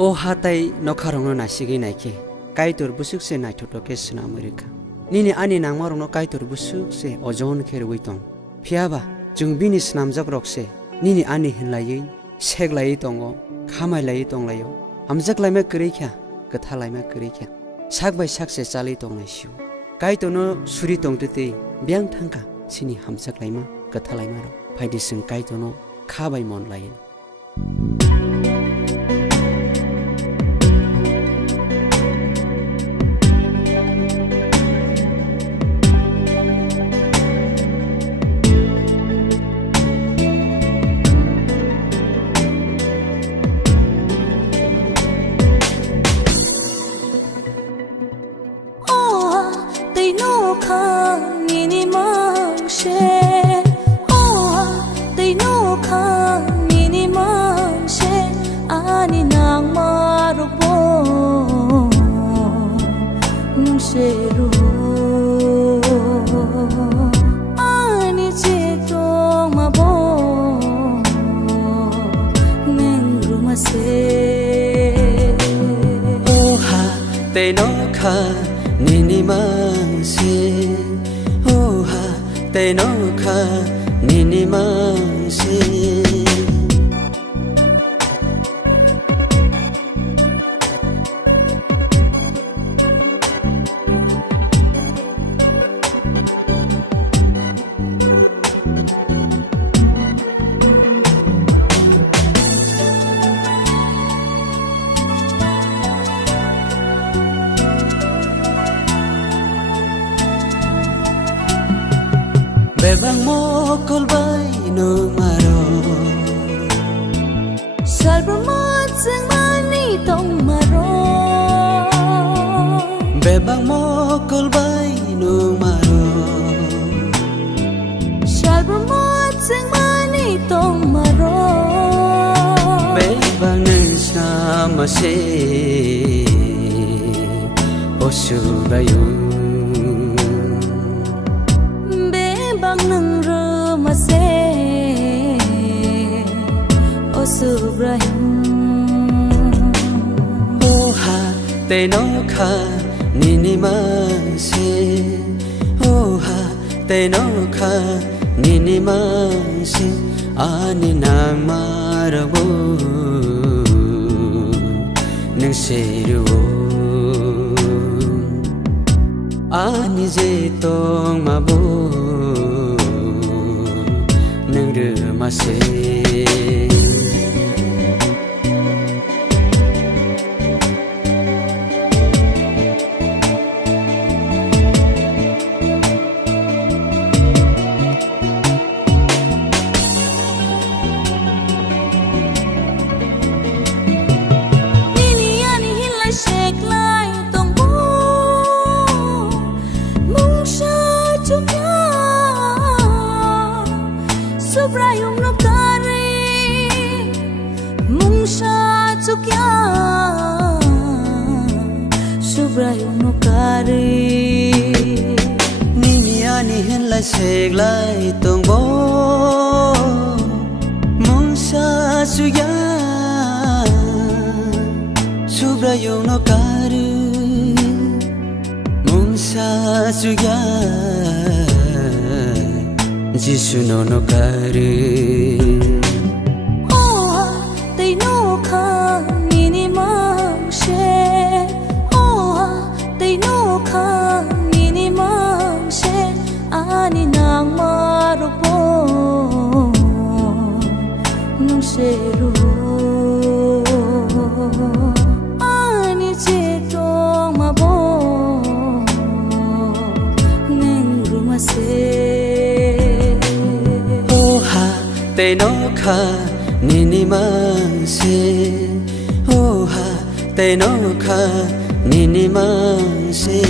O hatai nokharongno nasigi naiki kaitor busuk se naithotoke snamurika nini ani nangmarongno kaitor busuk se ojon kherui tong phiaba jung bini snamjak rokse nini ani hinlai seglai tongo khamailai tonglayo amjaklaima kreikha kathalaima kreikha sakbai sakse chali tongnaisu kaitono suri tongtete byang thangka sini hamjaklaima kathalaima ro phaidi sing kaitono khabai monlai Tây nó kha nini mang se oha Tây nó kha nini mang se Bebang mo kolbay no maro Salbamot sang mani tong maro Bebang mo kolbay no maro Salbamot sang mani tong maro Bebang nang mase Osubayo Bang nang rumase O Subrahim Oha Tây nó kha nini mang se Oha Tây nó kha nini mang se Ani nang marabo Nang seruo Ani je tong mabo Nang rumase Subrayum no kari Mungsha chukya Subrayum no kari Nini ani hen lai sek lai tong bo Mungsha chukya Subrayum no kari Mungsha chukya Jisu no kari Oha Tây no kha nini mang she Oha Tây no kha nini mang she Ani nang marupo Nung seru Ani chetong mabo Neng rumase Tây nó kha nini mang se Oha Tây nó kha nini mang se